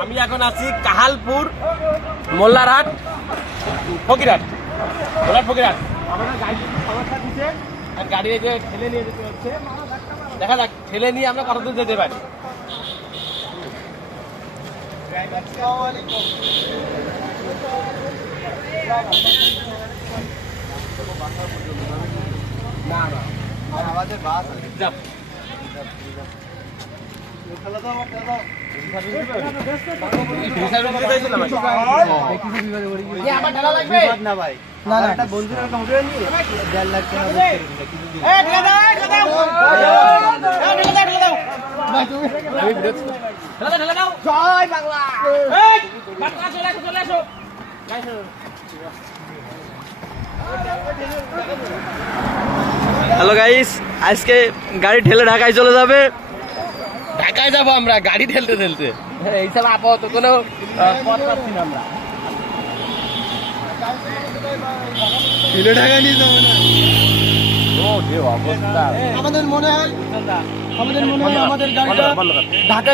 আমি এখন আছি কাহালপুর মোল্লারহাট ফকিরহাট ফকিরহাট। আমরা গাড়ি সমস্যা দিচ্ছে আর গাড়ি এই যে ঠেলে নিয়ে যেতে হচ্ছে। দেখা যাক ঠেলে নিয়ে আমরা কতদূর যেতে পারি। না না আমাদের বাস আছে। হ্যালো গাইস, আজকে গাড়ি ঠেলে ঢাকায় চলে যাবে। ঢাকায় যাবো আমরা গাড়ি ঠেলতে ঠেলতে। এইসব আপাতত কোনো পথ পাচ্ছি না আমরা। ঢাকায় নিয়ে যাবো না। অবস্থা আমাদের মনে হয় আমাদের গাড়িটা ঢাকা